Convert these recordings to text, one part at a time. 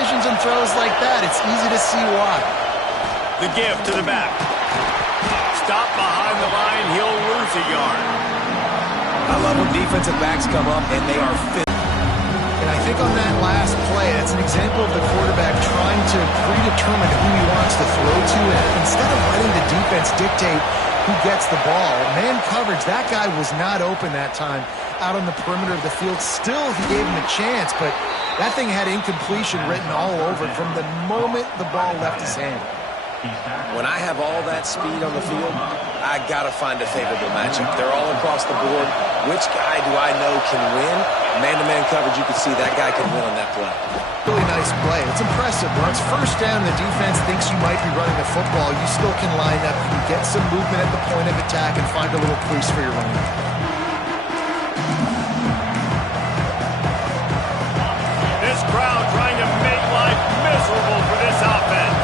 decisions and throws like that, it's easy to see why. The give to the back. Stop behind the line, he'll lose a yard. I love when defensive backs come up and they are fit. And I think on that last play, that's an example of the quarterback trying to predetermine who he wants to throw to, and instead of letting the defense dictate who gets the ball. Man coverage, that guy was not open that time out on the perimeter of the field. Still, he gave him a chance, but that thing had incompletion written all over it from the moment the ball left his hand. When I have all that speed on the field, I got to find a favorable matchup. They're all across the board. Which guy do I know can win? Man-to-man coverage, you can see that guy can win on that play. Really nice play. It's impressive. When it's first down and the defense thinks you might be running the football, you still can line up. You can get some movement at the point of attack and find a little crease for your running back. This crowd trying to make life miserable for this offense.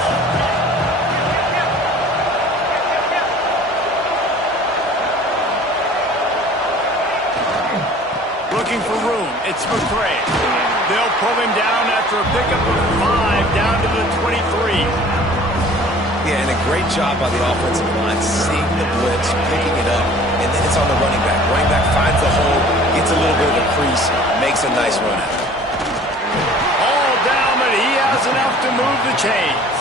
Looking for room. It's McCray. They'll pull him down after a pickup of 5 down to the 23. Yeah, and a great job by the offensive line, seeing the blitz, picking it up, and then it's on the running back. Running back finds the hole, gets a little bit of a crease, makes a nice run out. All down, but he has enough to move the chains.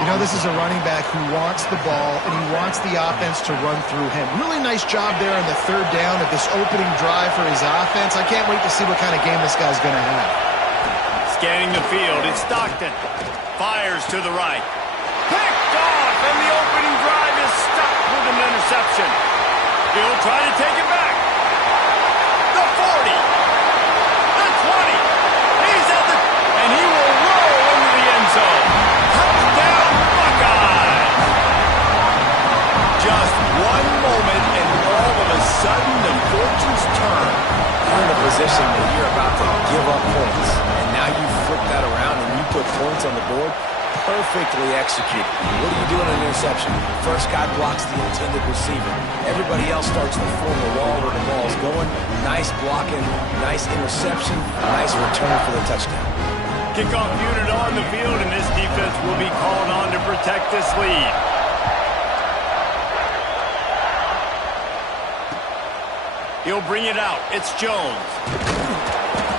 You know, this is a running back who wants the ball, and he wants the offense to run through him. Really nice job there on the third down of this opening drive for his offense. I can't wait to see what kind of game this guy's going to have. Scanning the field, it's Stockton. Fires to the right. Picked off, and the opening drive is stopped with an interception. He'll try to take it back. The 40. The 20. He's at the... and he will roll into the end zone. Touchdown, Buckeyes. Just one moment, and all of a sudden, the fortunes turn. You're in a position where you're about to give up points, and now you flip that around and you put points on the board. Perfectly executed. What do you do in an interception? First guy blocks the intended receiver. Everybody else starts to form a wall where the ball's going. Nice blocking, nice interception, nice return for the touchdown. Kickoff unit on the field, and this defense will be called on to protect this lead. He'll bring it out. It's Jones.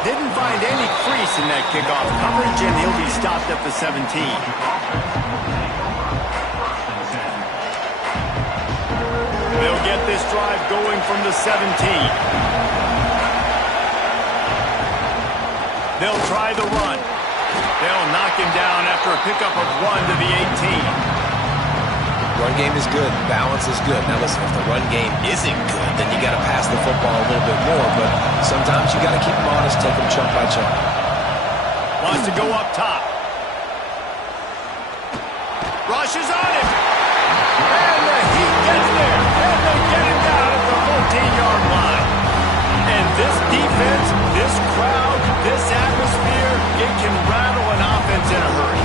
Didn't find any crease in that kickoff coverage, and he'll be stopped at the 17. They'll get this drive going from the 17. They'll try the run. They'll knock him down after a pickup of 1 to the 18. Run game is good. Balance is good. Now listen, if the run game isn't good, then you got to pass the football a little bit more. But sometimes you got to keep them honest, take them chunk by chunk. Wants to go up top. Rushes on him. And the Heat gets there. And they get him down at the 14-yard line. And this defense, this crowd, this atmosphere, it can rattle an offense in a hurry.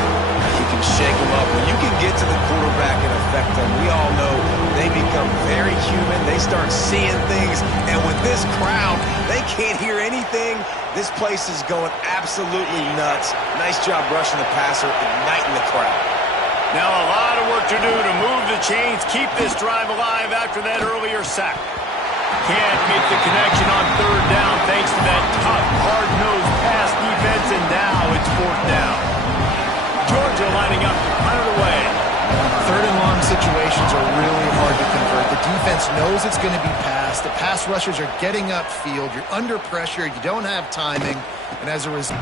You can shake them up. When you can get to the quarterback and affect them, we all know they become very human. They start seeing things. And with this crowd, they can't hear anything. This place is going absolutely nuts. Nice job rushing the passer, igniting the crowd. Now a lot of work to do to move the chains, keep this drive alive after that earlier sack. Can't make the connection on third down thanks to that tough, hard-nosed pass defense, and now it's fourth down. Georgia lining up to punt it away. Third and long situations are really hard to convert. The defense knows it's going to be passed. The pass rushers are getting upfield. You're under pressure. You don't have timing. And as a result...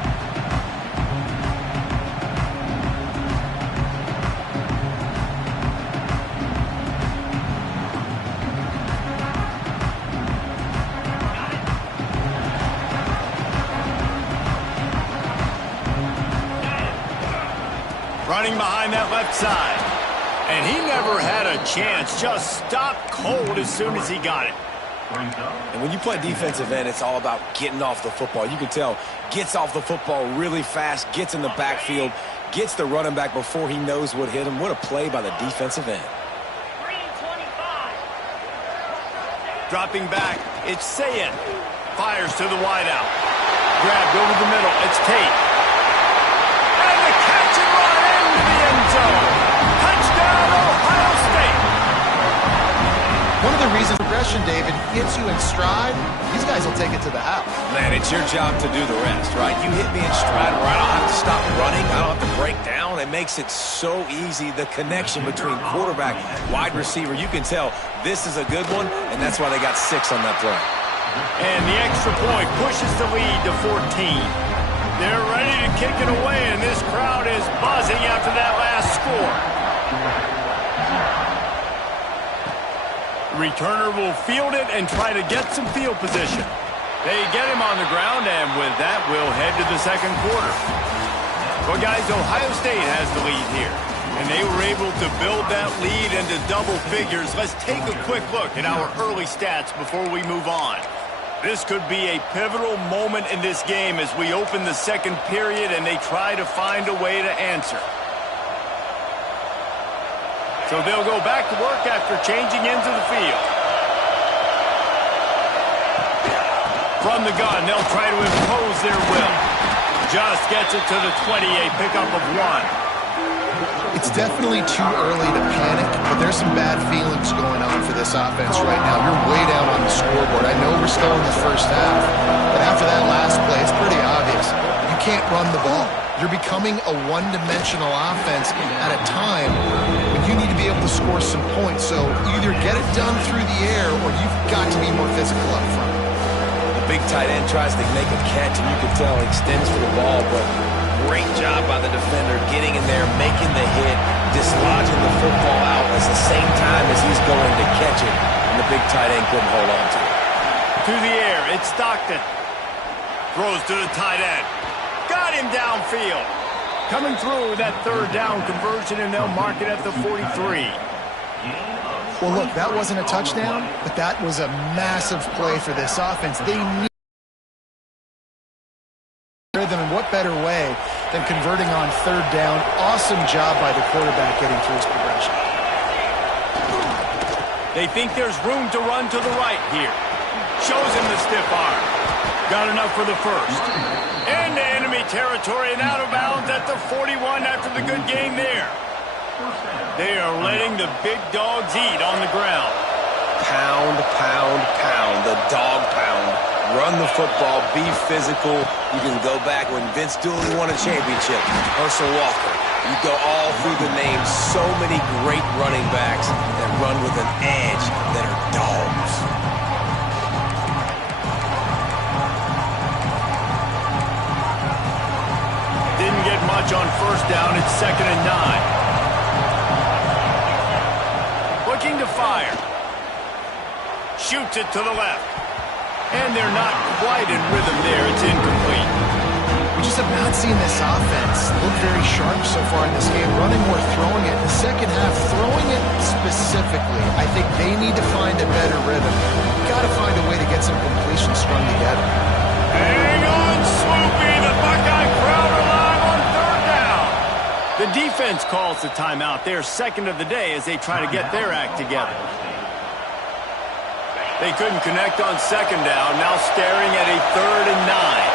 Running behind that left side. And he never had a chance. Just stopped cold as soon as he got it. And when you play defensive end, it's all about getting off the football. You can tell, gets off the football really fast, gets in the backfield, gets the running back before he knows what hit him. What a play by the defensive end. Dropping back, it's Sayin. Fires to the wideout. Grabbed over the middle, it's Tate. another reason progression, David, hits you in stride, these guys will take it to the house. Man, it's your job to do the rest, right? You hit me in stride where I don't have to stop running. I don't have to break down. It makes it so easy. The connection between quarterback, wide receiver, you can tell this is a good one, and that's why they got 6 on that play. And the extra point pushes the lead to 14. They're ready to kick it away, and this crowd is buzzing after that last score. The returner will field it and try to get some field position. They get him on the ground, and with that, we'll head to the second quarter. Well, guys, Ohio State has the lead here, and they were able to build that lead into double figures. Let's take a quick look at our early stats before we move on. This could be a pivotal moment in this game as we open the second period and they try to find a way to answer. So they'll go back to work after changing into the field. From the gun, they'll try to impose their will. Just gets it to the 20, a pickup of 1. It's definitely too early to panic, but there's some bad feelings going on for this offense right now. You're way down on the scoreboard. I know we're still in the first half, but after that last play, it's pretty obvious. You can't run the ball. You're becoming a one-dimensional offense at a time when you need to be able to score some points. So either get it done through the air or you've got to be more physical up front. The big tight end tries to make a catch, and you can tell he extends for the ball, but great job by the defender getting in there, making the hit, dislodging the football out at the same time as he's going to catch it, and the big tight end couldn't hold on to it. To the air, it's Stockton. Throws to the tight end. Got him downfield. Coming through with that third down conversion, and they'll mark it at the 43. Well, look, that wasn't a touchdown, but that was a massive play for this offense. They need them, and what better way than converting on third down. Awesome job by the quarterback getting through his progression. They think there's room to run to the right here. Shows him the stiff arm. Got enough for the first. Into enemy territory and out of bounds at the 41 after the good game there. They are letting the big dogs eat on the ground. Pound, pound, pound, the dog pound. Run the football, be physical. You can go back when Vince Dooley won a championship. Herschel Walker. You go all through the names. So many great running backs that run with an edge that are dogs. Didn't get much on first down. It's 2nd and 9. Looking to fire. Shoots it to the left. And they're not quite in rhythm there. It's incomplete. We just have not seen this offense look very sharp so far in this game. Running or throwing it. In the second half, throwing it specifically, I think they need to find a better rhythm. Got to find a way to get some completion strung together. Hang on, Swoopy. The Buckeye crowd alive on third down. The defense calls the timeout. They're second of the day as they try to get their act together. They couldn't connect on second down. Now staring at a 3rd and 9.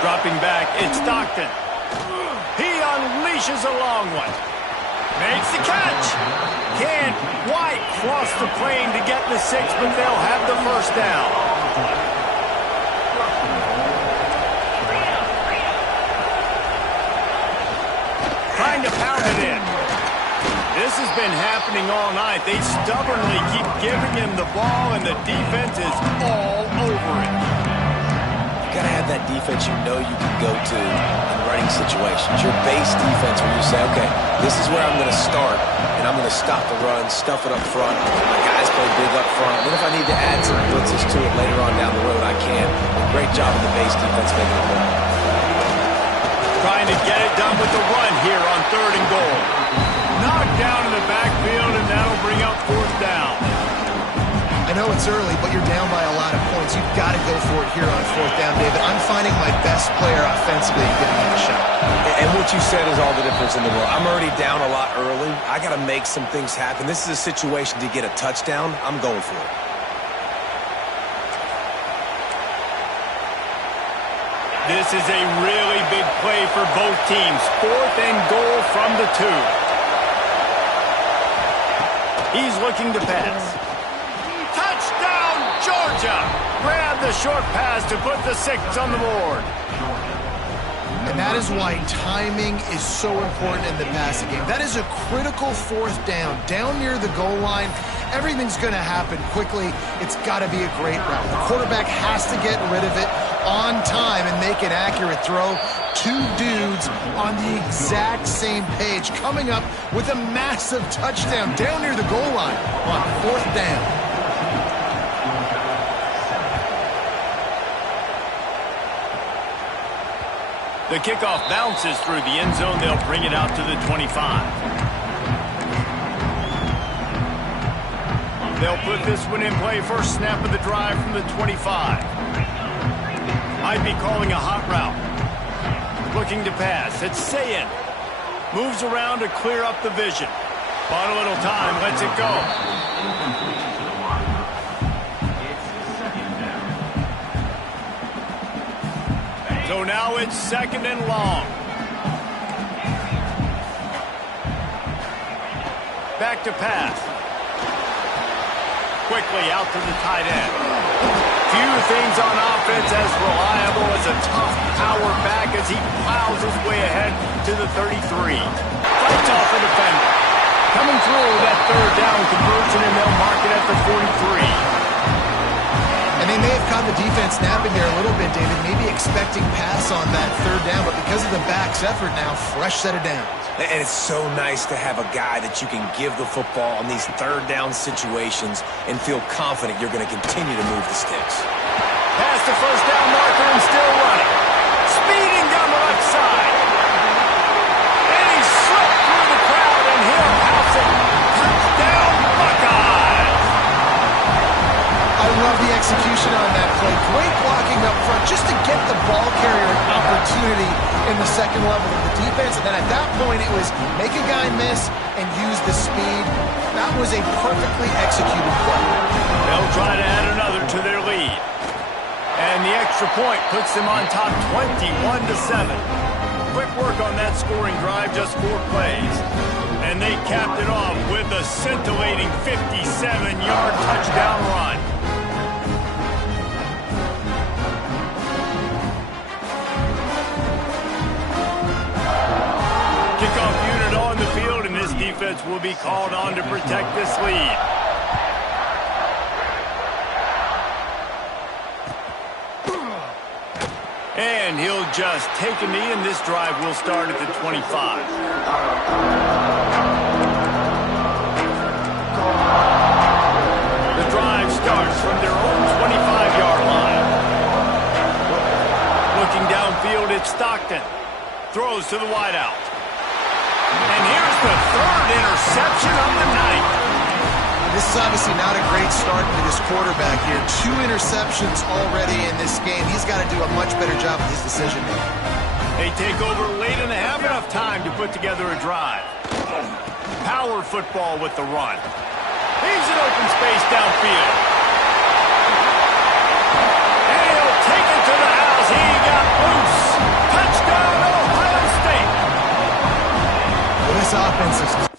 Dropping back, it's Stockton. He unleashes a long one. Makes the catch. Can't quite cross the plane to get the 6, but they'll have the first down. Trying to pound it in. This has been happening all night. They stubbornly keep giving him the ball, and the defense is all over it. You gotta have that defense you know you can go to in running situations. Your base defense where you say, okay, this is where I'm gonna start, and I'm gonna stop the run, stuff it up front. My guys play big up front. Then if I need to add some blitzes to it later on down the road, I can. Great job of the base defense making it work. Trying to get it done with the run here on 3rd and goal. Knocked down in the backfield, and that'll bring up 4th down. I know it's early, but you're down by a lot of points. You've got to go for it here on 4th down, David. I'm finding my best player offensively and getting him a shot. And what you said is all the difference in the world. I'm already down a lot early. I got to make some things happen. This is a situation to get a touchdown. I'm going for it. This is a really big play for both teams. 4th and goal from the 2. He's looking to pass. Touchdown, Georgia! Grab the short pass to put the 6 on the board. And that is why timing is so important in the passing game. That is a critical 4th down. Down near the goal line, everything's going to happen quickly. It's got to be a great route. The quarterback has to get rid of it on time and make an accurate throw. 2 dudes on the exact same page coming up with a massive touchdown down near the goal line on 4th down. The kickoff bounces through the end zone. They'll bring it out to the 25. They'll put this one in play. First snap of the drive from the 25. Might be calling a hot route. Looking to pass. It's Sayin. Moves around to clear up the vision. Bought a little time. Lets it go. So now it's 2nd and long. Back to pass. Quickly out to the tight end. Few things on offense as reliable as a tough power back as he plows his way ahead to the 33. Fights off the defender. Coming through that 3rd down conversion, and they'll mark it at the 43. And they may have caught the defense napping there a little bit, David, maybe expecting pass on that 3rd down, but because of the back's effort now, fresh set of downs. And it's so nice to have a guy that you can give the football in these 3rd down situations and feel confident you're going to continue to move the sticks. Past the 1st down marker and still running. Speeding down the left side. And he slipped through the crowd and he'll house it. Touchdown, Buckeyes! I love the execution on that play. Great blocking up front just to get the ball carrier an opportunity in the 2nd level of the defense. And then at that point, it was make a guy miss and use the speed. That was a perfectly executed play. They'll try to add another to their lead. And the extra point puts them on top 21-7. Quick work on that scoring drive, just 4 plays. And they capped it off with a scintillating 57-yard touchdown run. Kickoff unit on the field, and this defense will be called on to protect this lead. And he'll just take a knee, and this drive will start at the 25. The drive starts from their own 25-yard line. Looking downfield, it's Stockton. Throws to the wideout. And here's the 3rd interception of the night. This is obviously not a great start for this quarterback here. 2 interceptions already in this game. He's got to do a much better job with his decision making. They take over late and they have enough time to put together a drive. Power football with the run. He's in open space downfield. And he'll take it to the house. He got loose. Touchdown, Ohio State. Well, this offense is...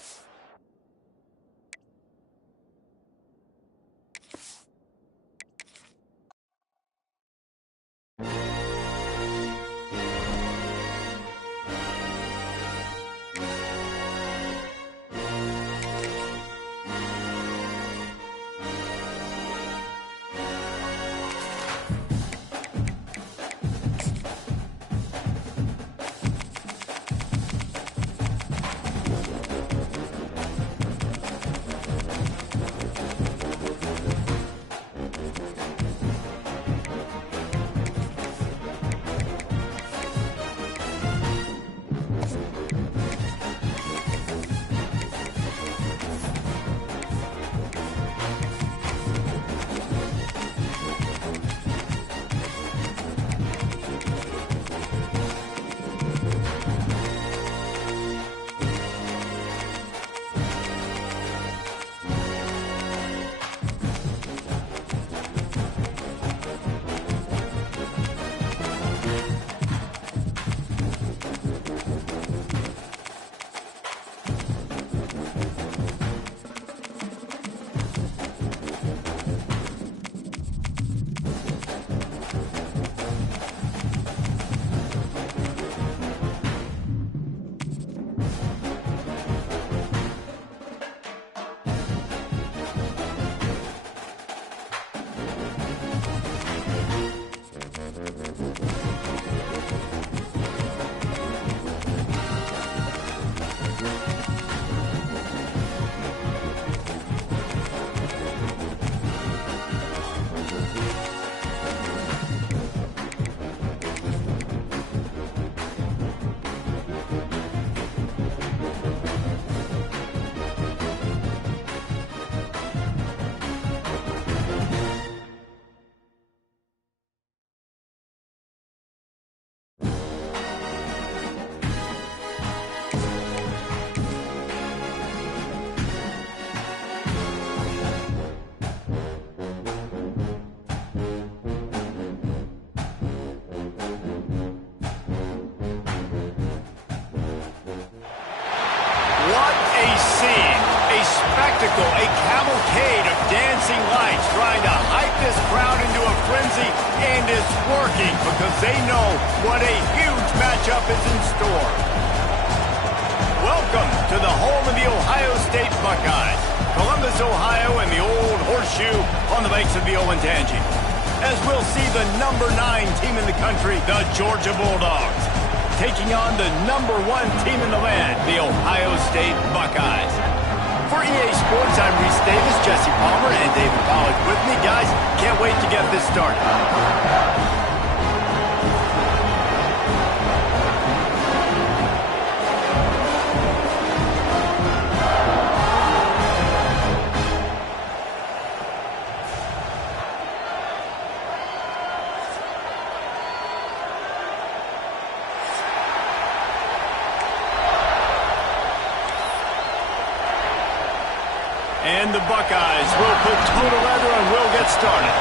they know what a huge matchup is in store. Welcome to the home of the Ohio State Buckeyes, Columbus, Ohio, and the old horseshoe on the banks of the Olentangy, as we'll see the number 9 team in the country, the Georgia Bulldogs, taking on the number 1 team in the land, the Ohio State Buckeyes. For EA Sports, I'm Reese Davis, Jesse Palmer, and David Pollack with me. Guys, can't wait to get this started. And the Buckeyes will put toe to leather and will get started.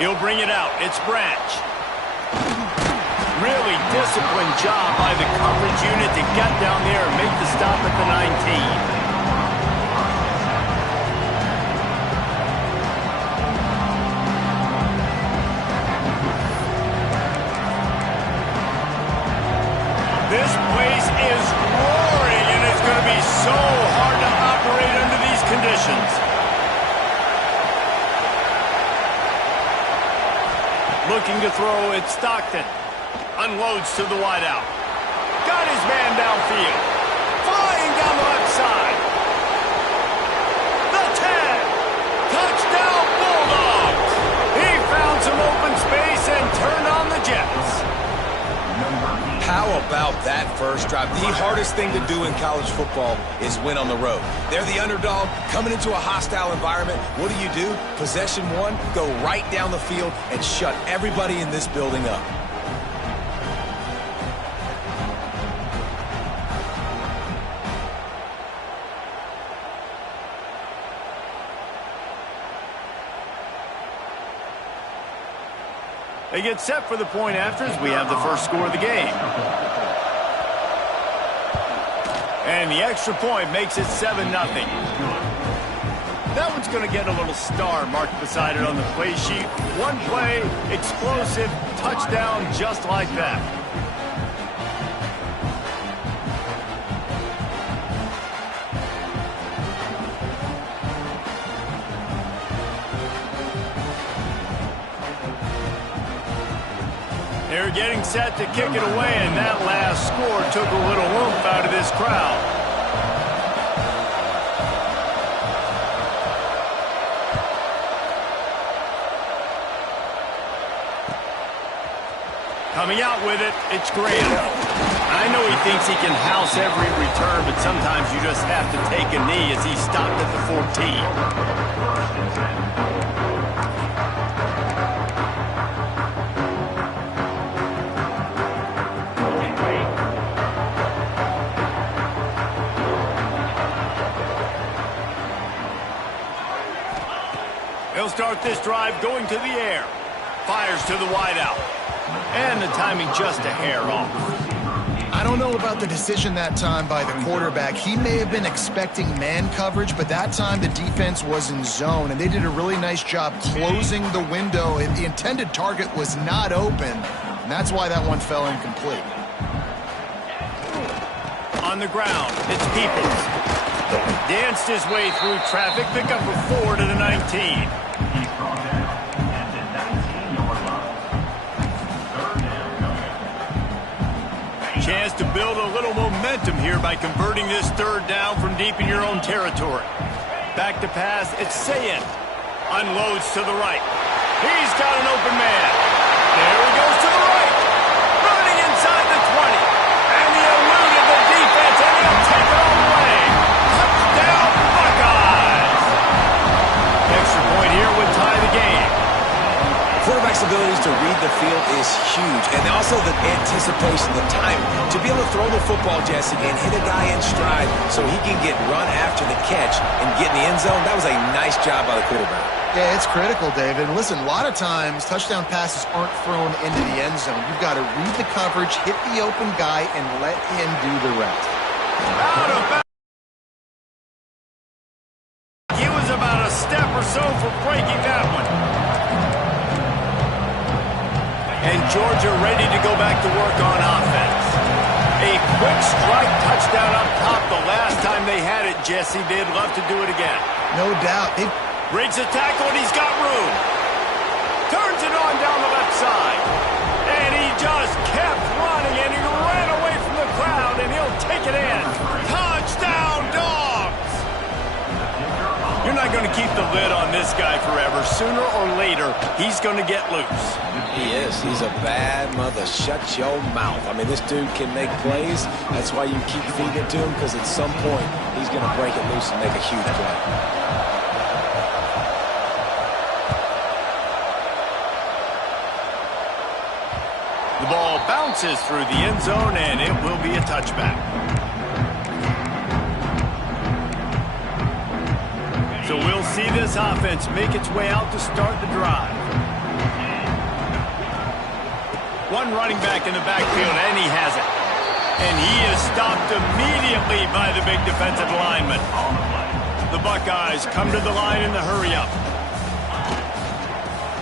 He'll bring it out. It's Branch. Really disciplined job by the coverage unit to get down there and make the stop at the 19. This place is roaring, and it's going to be so hard to operate under these conditions. Looking to throw, it's Stockton. Unloads to the wideout. Got his man downfield. Flying down the left side. The 10. Touchdown Bulldogs. He found some open space and turned on the Jets. How about that first drive? The hardest thing to do in college football is win on the road. They're the underdog coming into a hostile environment. What do? Possession 1, go right down the field and shut everybody in this building up. They get set for the point after as we have the first score of the game. And the extra point makes it 7-0. That one's going to get a little star marked beside it on the play sheet. One play, explosive, touchdown just like that. They're getting set to kick it away, and that last score took a little oomph out of this crowd. Coming out with it, it's Graham. I know he thinks he can house every return, but sometimes you just have to take a knee as he stopped at the 14. He'll start this drive going to the air. Fires to the wideout. And the timing just a hair off. I don't know about the decision that time by the quarterback. He may have been expecting man coverage, but that time the defense was in zone, and they did a really nice job closing the window. The intended target was not open, and that's why that one fell incomplete. On the ground, it's Peoples. Danced his way through traffic, pick up a 4 to the 19. Chance to build a little momentum here by converting this third down from deep in your own territory. Back to pass, it's Sayin. Unloads to the right. He's got an open man. There he goes to the right. Running inside the 20. And he eluded the defense, and he'll take it all the way. Touchdown, Buckeyes! Extra point here would tie the game. Quarterback's abilities to read the field is huge, and also the anticipation, the time to be able to throw the football, Jesse, and hit a guy in stride so he can get run after the catch and get in the end zone. That was a nice job by the quarterback. Yeah, it's critical, David. Listen, a lot of times touchdown passes aren't thrown into the end zone. You've got to read the coverage, hit the open guy, and let him do the rest. Out of bounds. He was about a And Georgia ready to go back to work on offense. A quick strike touchdown up top the last time they had it, Jesse. They'd love to do it again. No doubt. Breaks the tackle, and he's got room. Turns it on down the left side. And he just kept running, and he ran away from the crowd, and he'll take it in. Touchdown, Dogs! You're not going to keep the lid on this guy forever. Sooner or later, he's going to get loose. He is. He's a bad mother. Shut your mouth. I mean, this dude can make plays. That's why you keep feeding it to him, because at some point, he's going to break it loose and make a huge play. The ball bounces through the end zone, and it will be a touchback. So we'll see this offense make its way out to start the drive. One running back in the backfield, and he has it. And he is stopped immediately by the big defensive lineman. The Buckeyes come to the line in the hurry-up.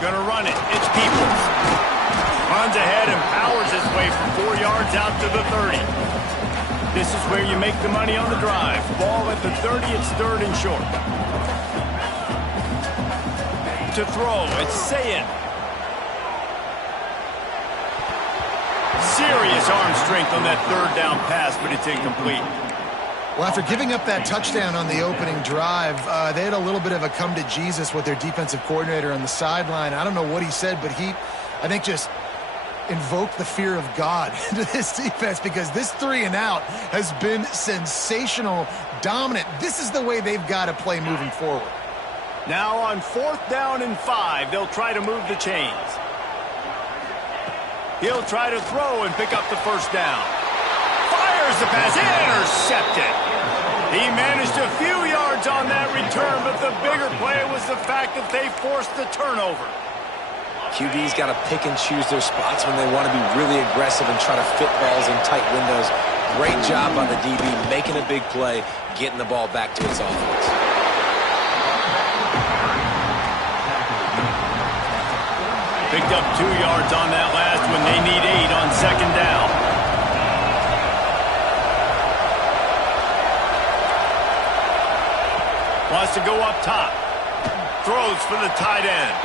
Gonna run it. It's Peoples. Runs ahead and powers his way for 4 yards out to the 30. This is where you make the money on the drive. Ball at the 30, it's third and short. To throw, it's Sayin. Serious arm strength on that third down pass, but it's incomplete. Well, after giving up that touchdown on the opening drive, they had a little bit of a come to Jesus with their defensive coordinator on the sideline. I don't know what he said, but he, I think, just invoked the fear of God into this defense, because this 3 and out has been sensational, dominant. This is the way they've got to play moving forward. Now on 4th down and 5, they'll try to move the chains. He'll try to throw and pick up the first down. Fires the pass, intercepted. He managed a few yards on that return, but the bigger play was the fact that they forced the turnover. QB's got to pick and choose their spots when they want to be really aggressive and try to fit balls in tight windows. Great job by the DB making a big play, getting the ball back to his offense. Picked up 2 yards on that last one. They need 8 on 2nd down. Wants to go up top. Throws for the tight end.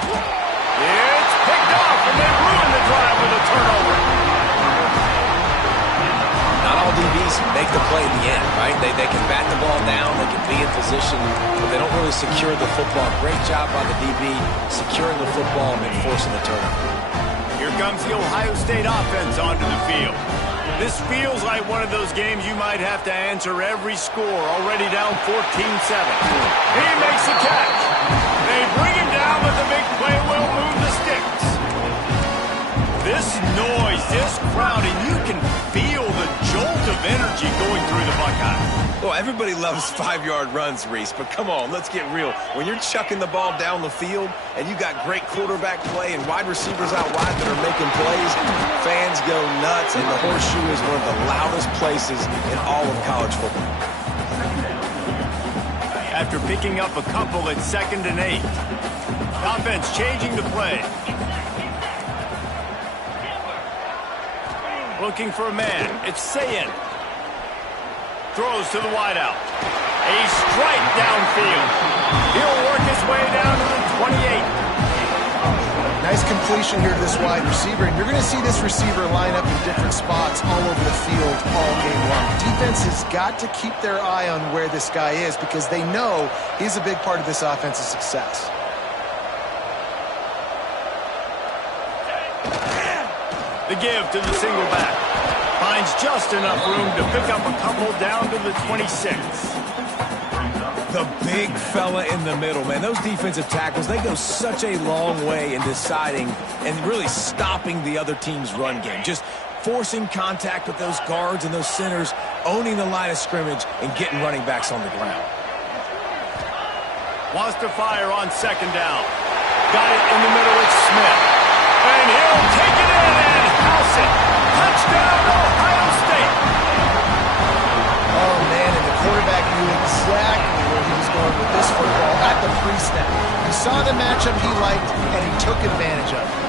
It's picked off, and they ruin the drive with a turnover. Not all DBs make the play in the end, right? They can bat the ball down, they can be in position, but they don't really secure the football. Great job by the DB securing the football and forcing the turnover. Here comes the Ohio State offense onto the field. This feels like one of those games you might have to answer every score. Already down 14-7. He makes the catch. They bring him down, but the big play will move the sticks. This noise, this crowd, and you can feel the jolt of energy going through the Buckeyes. Well, everybody loves 5-yard runs, Reese, but come on, let's get real. When you're chucking the ball down the field and you got great quarterback play and wide receivers out wide that are making plays, fans go nuts, and the Horseshoe is one of the loudest places in all of college football. After picking up a couple at 2nd and 8. Offense changing the play. Looking for a man. It's Sayin. Throws to the wideout. A strike downfield. He'll work his way down to the 28. Nice completion here to this wide receiver, and you're going to see this receiver line up in different spots all over the field all game long. Defense has got to keep their eye on where this guy is, because they know he's a big part of this offense's success. The give to the single back. Finds just enough room to pick up a couple down to the 26. The big fella in the middle, man. Those defensive tackles, they go such a long way in deciding and really stopping the other team's run game. Just forcing contact with those guards and those centers, owning the line of scrimmage, and getting running backs on the ground. Wants to fire on 2nd down. Got it in the middle, it's Smith. And he'll take it in and house it. Touchdown, Ohio State. Oh, man, and the quarterback knew exactly where he was going with this football at the pre-snap. He saw the matchup he liked, and he took advantage of it.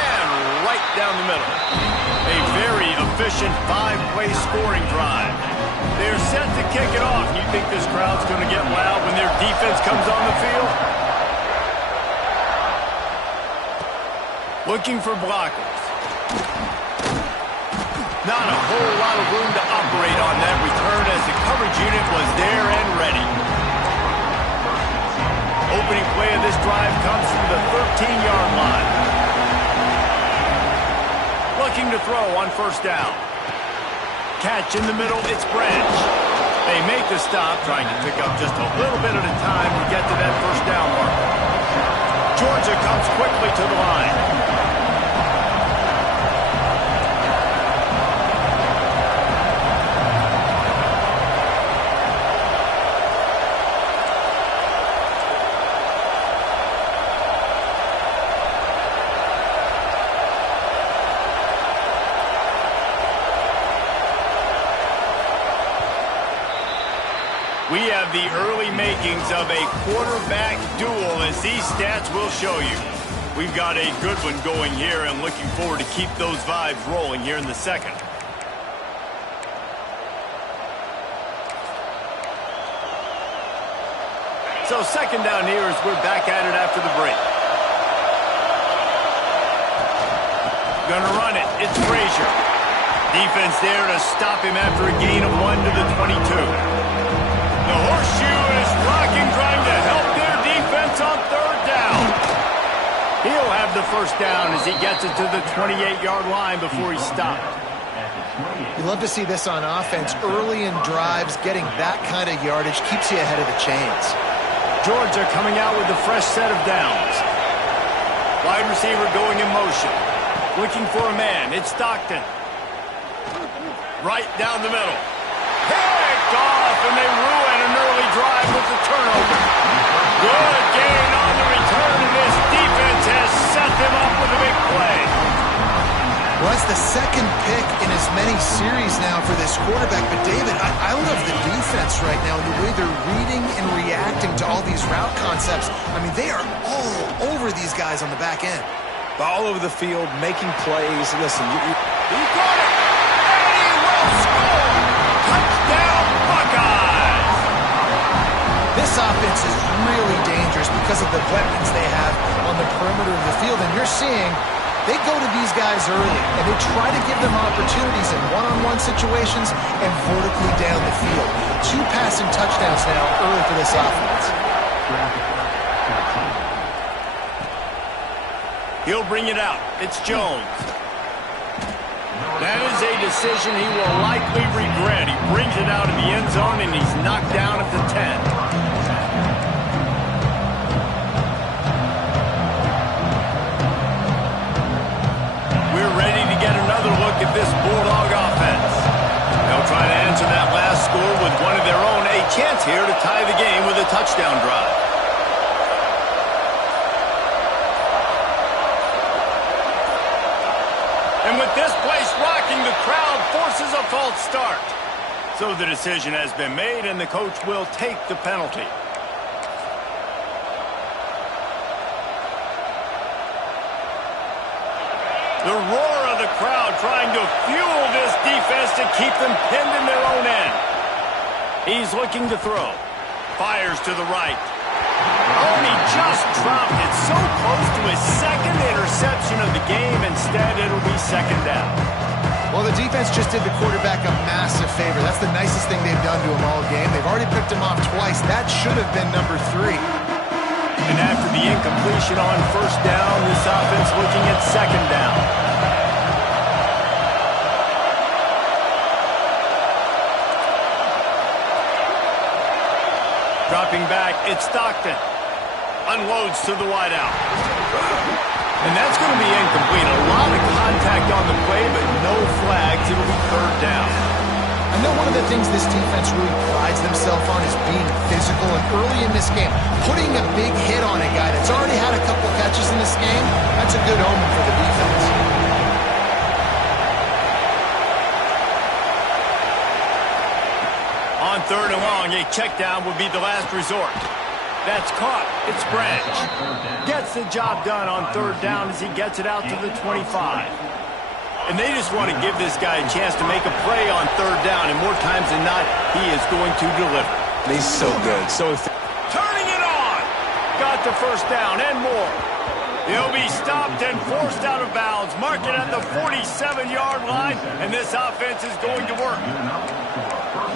And efficient 5-play scoring drive. They're set to kick it off. You think this crowd's going to get loud when their defense comes on the field? Looking for blockers. Not a whole lot of room to operate on that return as the coverage unit was there and ready. Opening play of this drive comes from the 13-yard line. Looking to throw on first down. Catch in the middle, it's Branch. They make the stop, trying to pick up just a little bit at a time to get to that first down marker. Georgia comes quickly to the line. We have the early makings of a quarterback duel, as these stats will show you. We've got a good one going here and looking forward to keep those vibes rolling here in the second. So second down here as we're back at it after the break. Gonna run it. It's Frazier. Defense there to stop him after a gain of 1 to the 22. The horseshoe is rocking, trying to help their defense on third down. He'll have the first down as he gets it to the 28-yard line before he's stopped. You love to see this on offense. Early in drives, getting that kind of yardage keeps you ahead of the chains. Georgia coming out with a fresh set of downs. Wide receiver going in motion. Looking for a man. It's Stockton. Right down the middle. Picked off, and they ruin an early drive with the turnover. Good gain on the return, and this defense has set them up with a big play. Well, that's the second pick in as many series now for this quarterback. But, David, I love the defense right now and the way they're reading and reacting to all these route concepts. I mean, they are all over these guys on the back end. All over the field, making plays. Listen, He got it, and he will score. Touchdown, Buckeyes. This offense is really dangerous because of the weapons they have on the perimeter of the field. And you're seeing they go to these guys early, and they try to give them opportunities in one-on-one situations and vertically down the field. 2 passing touchdowns now early for this offense. He'll bring it out. It's Jones. That is a decision he will likely regret. He brings it out of the end zone, and he's knocked down at the 10. We're ready to get another look at this Bulldog offense. They'll try to answer that last score with one of their own. A chance here to tie the game with a touchdown drive. And with this place rocking, the crowd forces a false start. So the decision has been made, and the coach will take the penalty. The roar of the crowd trying to fuel this defense to keep them pinned in their own end. He's looking to throw. Fires to the right. Oh, and he just dropped it so close to his second interception of the game. Instead, it'll be second down. Well, the defense just did the quarterback a massive favor. That's the nicest thing they've done to him all game. They've already picked him off twice. That should have been number 3. And after the incompletion on first down, this offense looking at second down. Dropping back, it's Stockton. Unloads to the wideout. And that's going to be incomplete. A lot of contact on the play, but no flags. It'll be third down. I know one of the things this defense really prides themselves on is being physical. And early in this game, putting a big hit on a guy that's already had a couple catches in this game, that's a good omen for the defense. On third and long, a check down would be the last resort. That's caught. It's Branch. Gets the job done on third down as he gets it out to the 25. And they just want to give this guy a chance to make a play on third down, and more times than not, he is going to deliver. He's so good. Turning it on! Got the first down and more. He'll be stopped and forced out of bounds. Mark it at the 47-yard line, and this offense is going to work.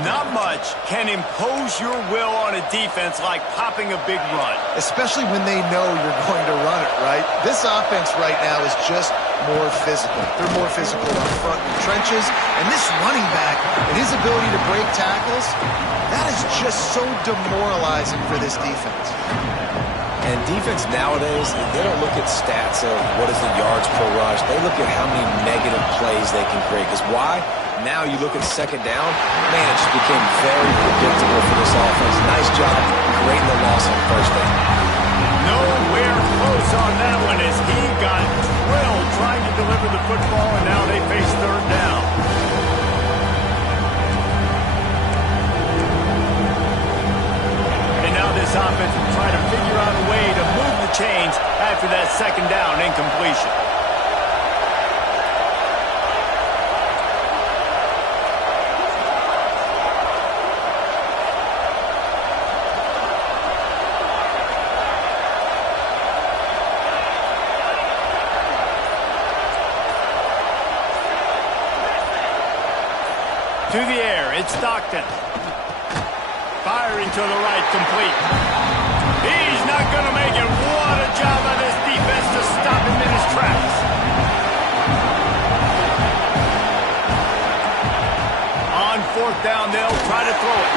Not much can impose your will on a defense like popping a big run. Especially when they know you're going to run it, right? This offense right now is just more physical. They're more physical up front in the trenches. And this running back and his ability to break tackles, that is just so demoralizing for this defense. And defense nowadays, they don't look at stats of what is the yards per rush. They look at how many negative plays they can create. Because why? Now you look at second down, man, it just became very predictable for this offense. Nice job creating the loss on first down. Nowhere close on that one as he got drilled trying to deliver the football, and now they face third down. And now this offense will try to figure out a way to move the chains after that second down incompletion. To the air, it's Stockton. Firing to the right, complete. He's not going to make it. What a job by this defense to stop him in his tracks. On fourth down, they'll try to throw it.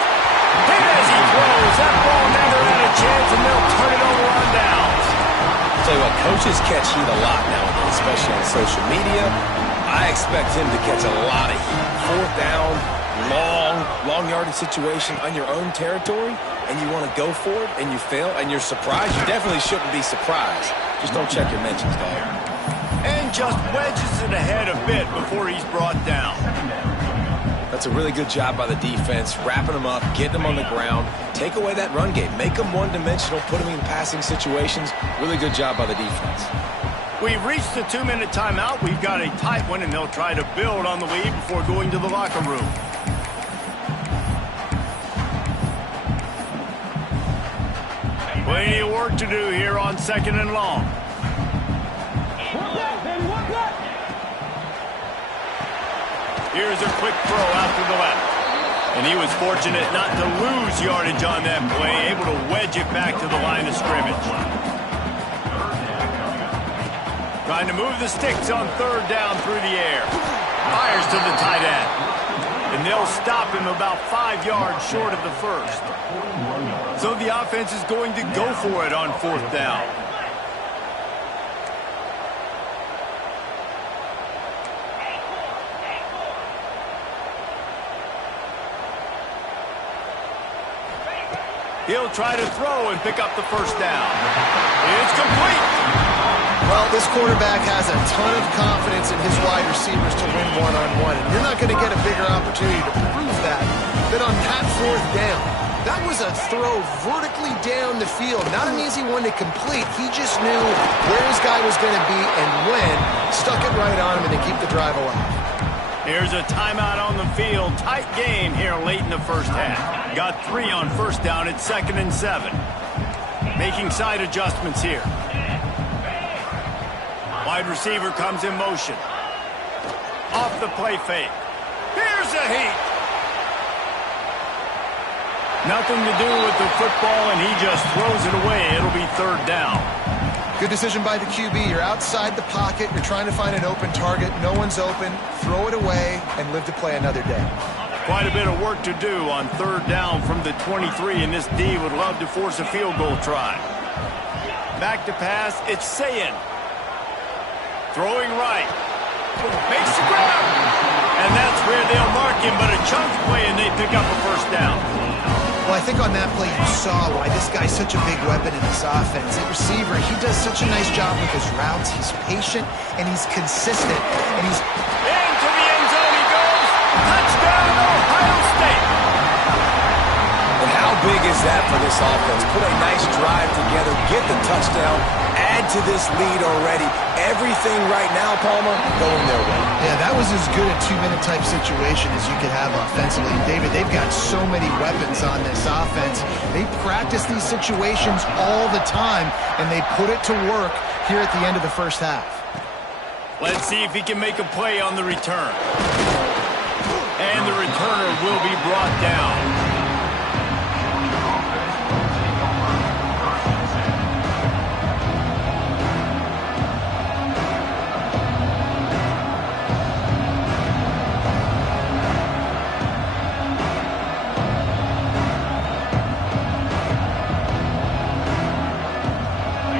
Hit as he throws. That ball never had a chance, and they'll turn it over on downs. I'll tell you what, coaches catch heat a lot nowadays, especially on social media. I expect him to catch a lot of heat. Fourth down, long yardage situation on your own territory, and you want to go for it, and you fail, and you're surprised. You definitely shouldn't be surprised. Just don't check your mentions, dog. And just wedges it ahead a bit before he's brought down. That's a really good job by the defense, wrapping them up, getting them on the ground, take away that run game, make them one-dimensional, put them in passing situations. Really good job by the defense. We've reached the 2-minute timeout. We've got a tight one, and they'll try to build on the lead before going to the locker room. Plenty of work to do here on second and long. Here's a quick throw out to the left. And he was fortunate not to lose yardage on that play, able to wedge it back to the line of scrimmage. Trying to move the sticks on third down through the air. Fires to the tight end. And they'll stop him about 5 yards short of the first. So the offense is going to go for it on fourth down. He'll try to throw and pick up the first down. It's complete. Well, this quarterback has a ton of confidence in his wide receivers to win one-on-one, and you're not going to get a bigger opportunity to prove that than on that fourth down. That was a throw vertically down the field. Not an easy one to complete. He just knew where his guy was going to be and when. Stuck it right on him and to keep the drive alive. Here's a timeout on the field. Tight game here late in the first half. Got 3 on first down at 2nd and 7. Making side adjustments here. Wide receiver comes in motion. Off the play fake. Here's a heat. Nothing to do with the football, and he just throws it away. It'll be third down. Good decision by the QB. You're outside the pocket. You're trying to find an open target. No one's open. Throw it away and live to play another day. Quite a bit of work to do on third down from the 23, and this D would love to force a field goal try. Back to pass. It's Sayin. Throwing right. Makes the grab. And that's where they'll mark him, but a chunk play, and they pick up a first down. Well, I think on that play you saw why this guy's such a big weapon in this offense. At receiver, he does such a nice job with his routes. He's patient, and he's consistent. And he's into the end zone he goes. Touchdown, Ohio State. And how big is that for this offense? Put a nice drive together, get the touchdown, add to this lead already. Everything right now, Palmer, going their way. Yeah, that was as good a two-minute type situation as you could have offensively. David, they've got so many weapons on this offense. They practice these situations all the time, and they put it to work here at the end of the first half. Let's see if he can make a play on the return. And the returner will be brought down.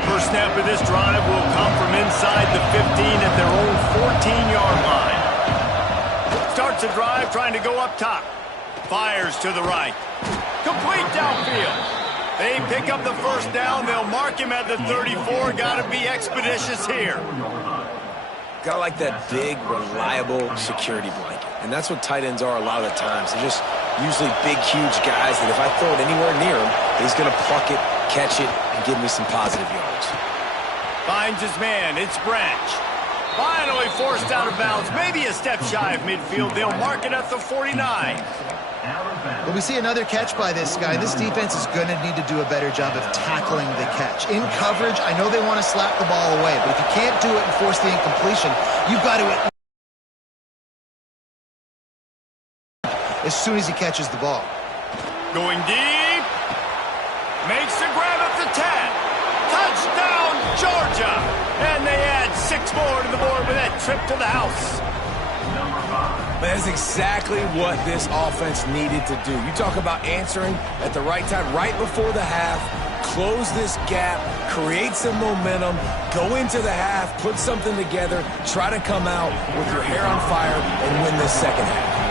First snap of this drive will come from inside the 15 at their own 14-yard line. Starts a drive trying to go up top. Fires to the right. Complete downfield. They pick up the first down. They'll mark him at the 34. Got to be expeditious here. Gotta like that big, reliable security blanket. And that's what tight ends are a lot of the times. They're just usually big, huge guys that if I throw it anywhere near him, he's going to pluck it, catch it, and give me some positive yards. Finds his man. It's Branch. Finally forced out of bounds. Maybe a step shy of midfield. They'll mark it at the 49. Well, we see another catch by this guy. This defense is going to need to do a better job of tackling the catch. In coverage, I know they want to slap the ball away, but if you can't do it and force the incompletion, you've got to as soon as he catches the ball. Going deep. Makes the grab at the 10. Touchdown, Georgia. And they add 6 more to the board with that trip to the house. That's exactly what this offense needed to do. You talk about answering at the right time, right before the half, close this gap, create some momentum, go into the half, put something together, try to come out with your hair on fire and win this second half.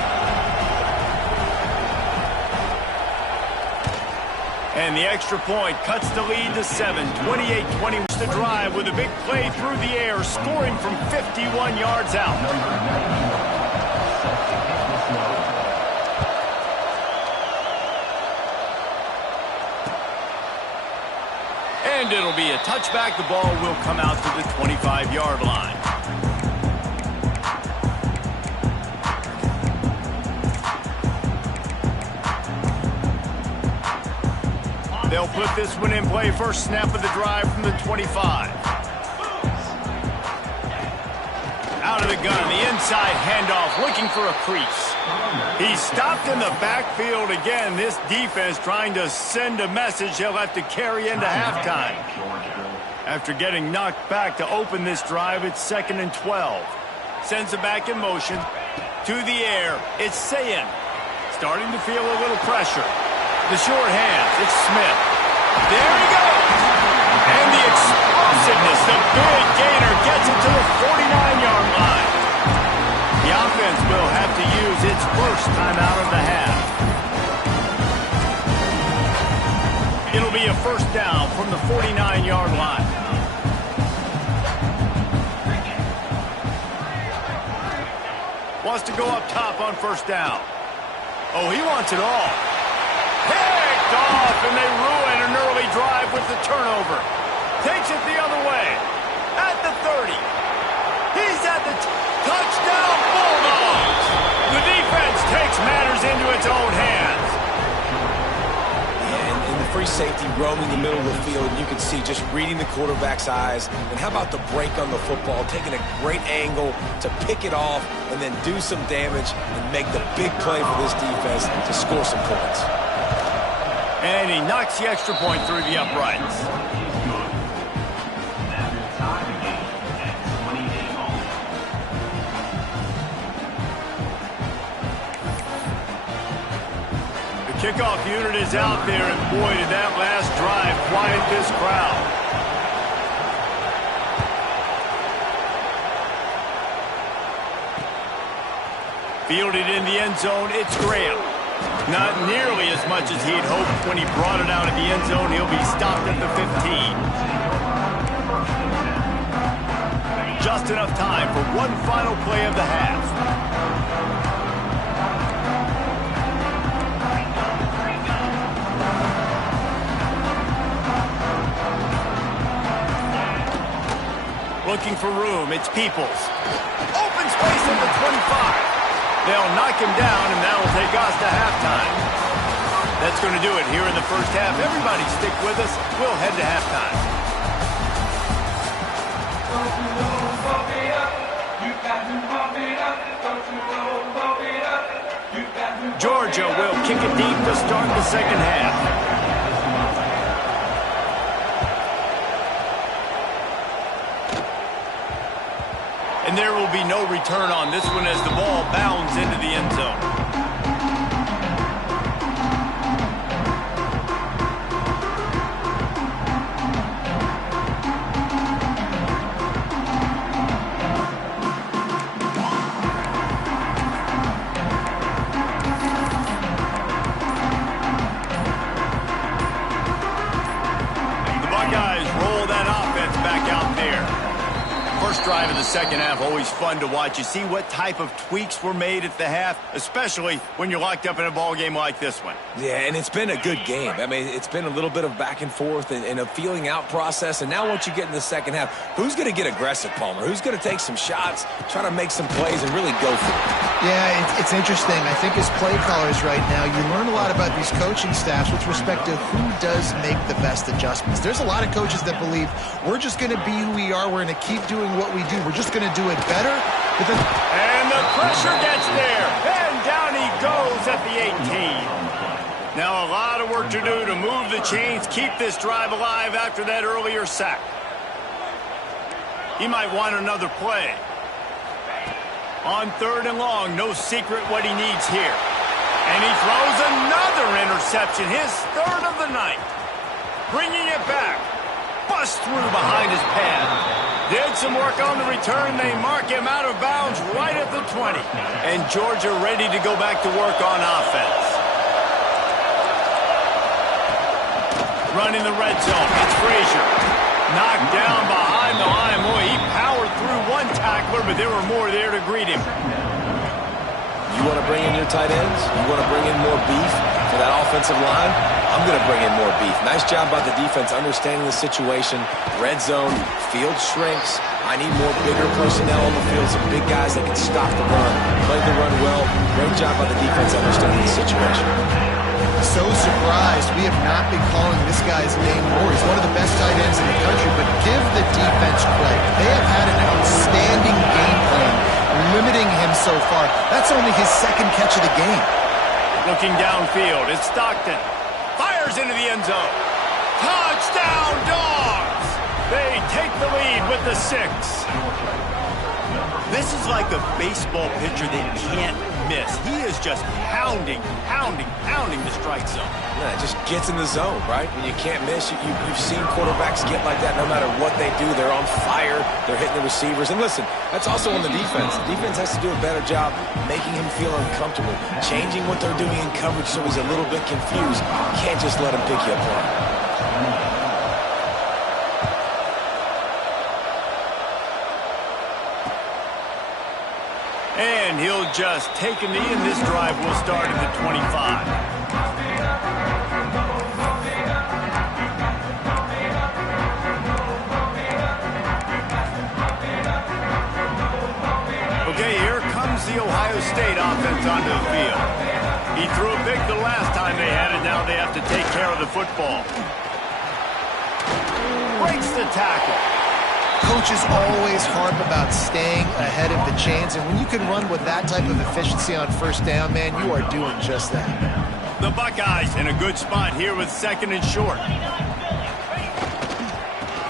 And the extra point cuts the lead to 7, 28-20. The drive with a big play through the air, scoring from 51 yards out. And it'll be a touchback. The ball will come out to the 25-yard line. They'll put this one in play. First snap of the drive from the 25. Out of the gun, the inside handoff, looking for a crease. He's stopped in the backfield again. This defense trying to send a message he'll have to carry into halftime. After getting knocked back to open this drive, it's 2nd and 12. Sends it back in motion. To the air, it's Sayin. Starting to feel a little pressure. The short hands, it's Smith. There he goes. And the explosiveness, the big gainer gets it to the 49-yard line. The offense will have to use its first timeout of the half. It'll be a first down from the 49-yard line. Wants to go up top on first down. Oh, he wants it all. Picked off, and they ruin an early drive with the turnover. Takes it the other way. At the 30. He's at the touchdown Bulldogs. The defense takes matters into its own hands. And in the free safety roaming the middle of the field, you can see just reading the quarterback's eyes. And how about the break on the football, taking a great angle to pick it off and then do some damage and make the big play for this defense to score some points. And he knocks the extra point through the uprights. The kickoff unit is out there, and boy, did that last drive quiet this crowd. Fielded in the end zone, it's Graham. Not nearly as much as he'd hoped when he brought it out of the end zone. He'll be stopped at the 15. Just enough time for one final play of the half. Looking for room. It's Peoples. Open space at the 25. They'll knock him down, and that'll take us to halftime. That's going to do it here in the first half. Everybody stick with us. We'll head to halftime. Georgia will kick it deep to start the second half. And there will be no return on this one as the ball bounds into the end zone. Drive of the second half, always fun to watch. You see what type of tweaks were made at the half, especially when you're locked up in a ball game like this one. Yeah, and it's been a good game. I mean, it's been a little bit of back and forth and a feeling out process. And now once you get in the second half, who's going to get aggressive, Palmer? Who's going to take some shots, try to make some plays, and really go for it? Yeah, it's interesting. I think as play callers right now, you learn a lot about these coaching staffs with respect to who does make the best adjustments. There's a lot of coaches that believe we're just going to be who we are. We're going to keep doing what we do. We're just going to do it better. And the pressure gets there. And down he goes at the 18. Now a lot of work to do to move the chains, keep this drive alive after that earlier sack. He might want another play. On 3rd and long, no secret what he needs here. And he throws another interception, his 3rd of the night. Bringing it back. Bust through behind his pad. Did some work on the return. They mark him out of bounds right at the 20. And Georgia ready to go back to work on offense. Running the red zone. It's Frazier. Knocked down behind the line. Boy, he powered through one tackler, but there were more there to greet him. You want to bring in your tight ends? You want to bring in more beef for that offensive line? I'm going to bring in more beef. Nice job by the defense understanding the situation. Red zone, field shrinks. I need more bigger personnel on the field, some big guys that can stop the run. Played the run well. Great job by the defense understanding the situation. So surprised we have not been calling this guy's name more. He's one of the best tight ends in the country, but give the defense credit. They have had an outstanding game plan, limiting him so far. That's only his 2nd catch of the game. Looking downfield, it's Stockton. Fires into the end zone. Touchdown, Dogs! They take the lead with the 6. This is like a baseball pitcher that can't miss. He is just pounding the strike zone. Yeah, it just gets in the zone, right? When you can't miss, you've seen quarterbacks get like that no matter what they do. They're on fire. They're hitting the receivers. And listen, that's also on the defense. The defense has to do a better job making him feel uncomfortable, changing what they're doing in coverage so he's a little bit confused. Can't just let him pick you apart. And he'll just take a knee, and this drive will start at the 25. Okay, here comes the Ohio State offense onto the field. He threw it big the last time they had it. Now they have to take care of the football. Breaks the tackle. Coaches always harp about staying ahead of the chains, and when you can run with that type of efficiency on 1st down, man, you are doing just that. The Buckeyes in a good spot here with 2nd and short.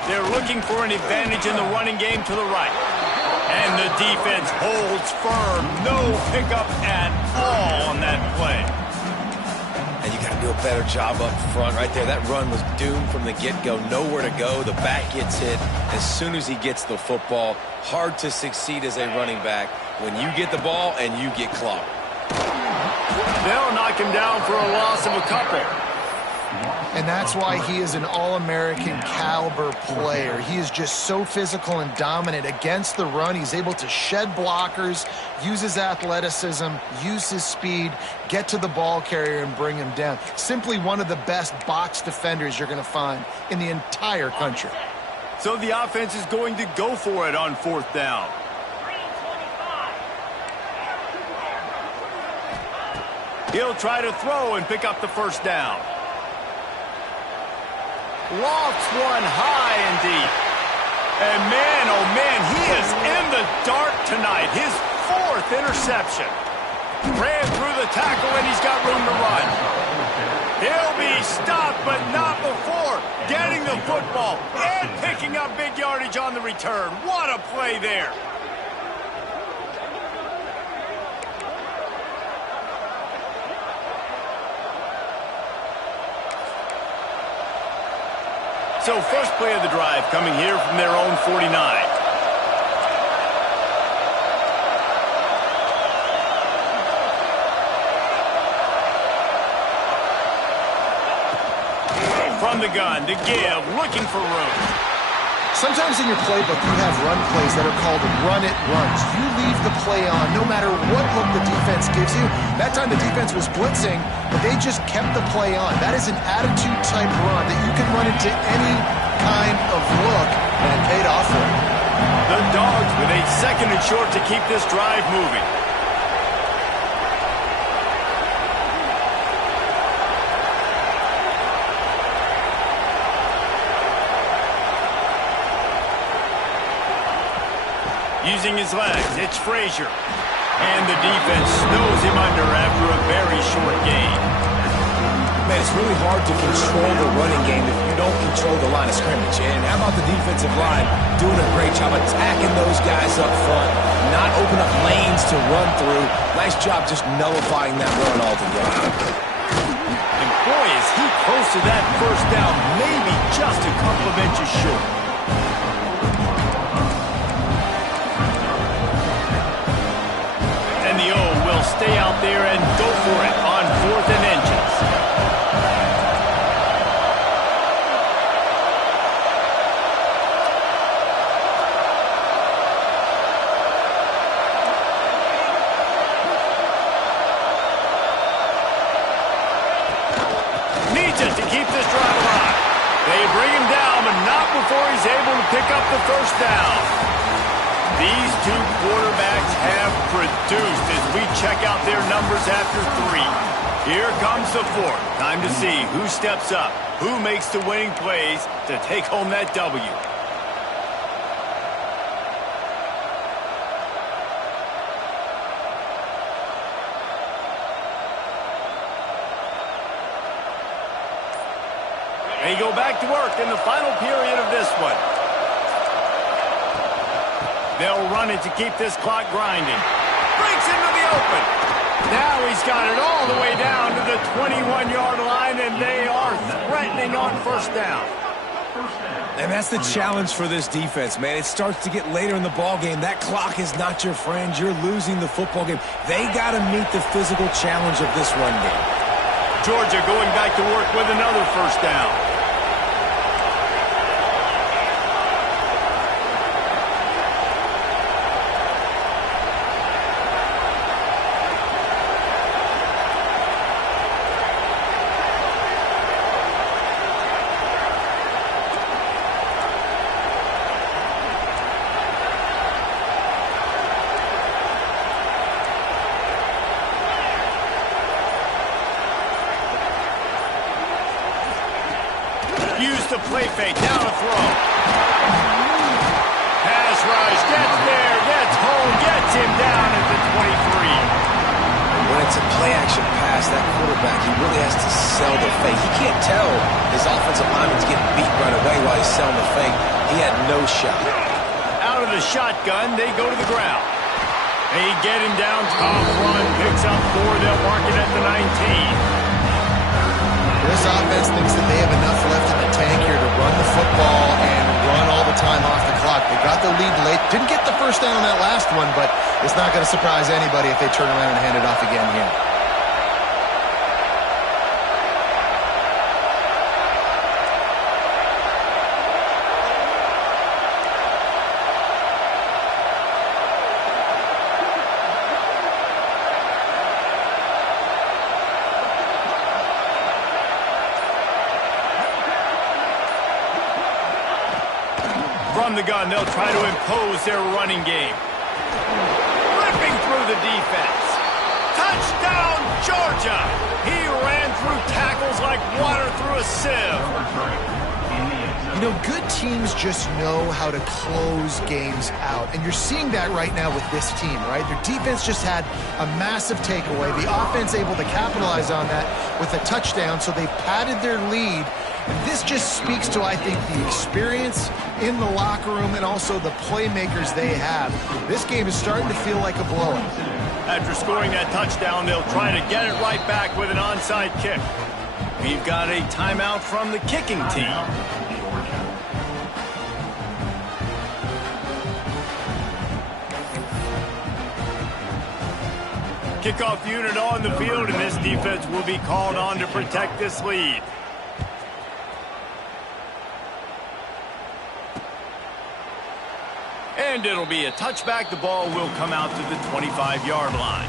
They're looking for an advantage in the running game to the right. And the defense holds firm. No pickup at all on that play. And you got to do a better job up front right there. That run was doomed from the get-go. Nowhere to go. The back gets hit as soon as he gets the football. Hard to succeed as a running back when you get the ball and you get clocked. They'll knock him down for a loss of a couple. And that's why he is an All-American caliber player. He is just so physical and dominant against the run. He's able to shed blockers, use his athleticism, use his speed, get to the ball carrier and bring him down. Simply one of the best box defenders you're going to find in the entire country. So the offense is going to go for it on 4th down. He'll try to throw and pick up the 1st down. Lofts one high and deep. And man, oh man, he is in the dark tonight. His 4th interception. Ran through the tackle and he's got room to run. He'll be stopped, but not before getting the football and picking up big yardage on the return. What a play there. So first play of the drive coming here from their own 49. From the gun to give, looking for room. Sometimes in your playbook, you have run plays that are called run-it runs. You leave the play on no matter what look the defense gives you. That time the defense was blitzing, but they just kept the play on. That is an attitude-type run that you can run into any kind of look, and it paid off for them. The Dogs with a 2nd and short to keep this drive moving. Using his legs, it's Frazier. And the defense snows him under after a very short gain. Man, it's really hard to control the running game if you don't control the line of scrimmage. And how about the defensive line doing a great job attacking those guys up front, not open up lanes to run through. Nice job just nullifying that run altogether. And boy, is he close to that 1st down, maybe just a couple of inches short. And the O will stay out there and go for it on 4th and inches. Needs it to keep this drive alive. They bring him down, but not before he's able to pick up the 1st down. These two quarterbacks have produced as we check out their numbers after 3. Here comes the 4th. Time to see who steps up, who makes the winning plays to take home that W. They go back to work in the final period of this one. They'll run it to keep this clock grinding. Breaks into the open. Now he's got it all the way down to the 21-yard line, and they are threatening on 1st down. And that's the challenge for this defense, man. It starts to get later in the ball game. That clock is not your friend. You're losing the football game. They got to meet the physical challenge of this run game. Georgia going back to work with another 1st down. Use the play fake, now to throw. Pass rush, gets there, gets home, gets him down at the 23. When it's a play-action pass, that quarterback, he really has to sell the fake. He can't tell his offensive lineman's getting beat right away while he's selling the fake. He had no shot. Out of the shotgun, they go to the ground. They get him down, top run, picks up 4, they'll mark it at the 19. This offense thinks that they have enough left in the tank here to run the football and run all the time off the clock. They got the lead late. Didn't get the 1st down on that last one, but it's not going to surprise anybody if they turn around and hand it off again here. the gun, they'll try to impose their running game. Ripping through the defense. Touchdown, Georgia! He ran through tackles like water through a sieve. You know, good teams just know how to close games out. And you're seeing that right now with this team, right? Their defense just had a massive takeaway. The offense able to capitalize on that with a touchdown, so they padded their lead. And this just speaks to, I think, the experience in the locker room and also the playmakers they have. This game is starting to feel like a blowout. After scoring that touchdown, they'll try to get it right back with an onside kick. We've got a timeout from the kicking team. Kickoff unit on the field, and this defense will be called on to protect this lead. And it'll be a touchback. The ball will come out to the 25-yard line.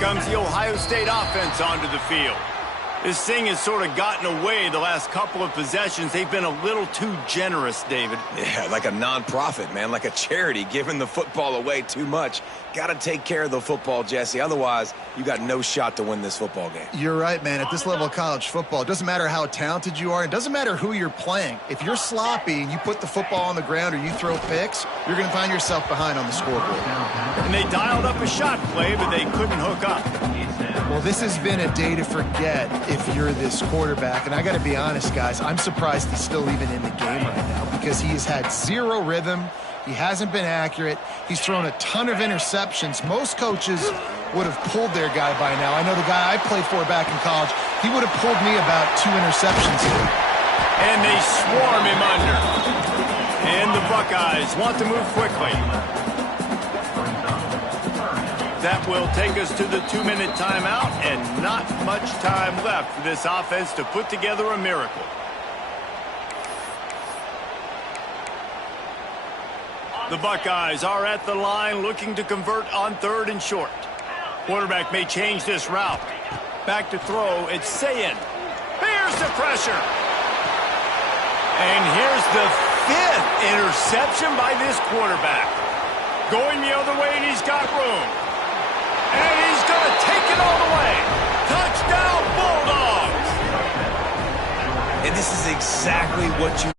Comes the Ohio State offense onto the field. This thing has sort of gotten away the last couple of possessions. They've been a little too generous, David. Yeah, like a non-profit, man, like a charity, giving the football away too much. Got to take care of the football, Jesse. Otherwise, you got no shot to win this football game. You're right, man. At this level of college football, it doesn't matter how talented you are. It doesn't matter who you're playing. If you're sloppy and you put the football on the ground or you throw picks, you're going to find yourself behind on the scoreboard. And they dialed up a shot play, but they couldn't hook up. Well, this has been a day to forget if you're this quarterback. And I got to be honest, guys, I'm surprised he's still even in the game right now because he has had zero rhythm. He hasn't been accurate. He's thrown a ton of interceptions. Most coaches would have pulled their guy by now. I know the guy I played for back in college, he would have pulled me about 2 interceptions here. And they swarm him under. And the Buckeyes want to move quickly. That will take us to the 2-minute timeout, and not much time left for this offense to put together a miracle. The Buckeyes are at the line looking to convert on 3rd and short. Quarterback may change this route. Back to throw, it's Sayin. Here's the pressure. And here's the 5th interception by this quarterback. Going the other way, and he's got room. And he's going to take it all the way. Touchdown, Bulldogs! And this is exactly what you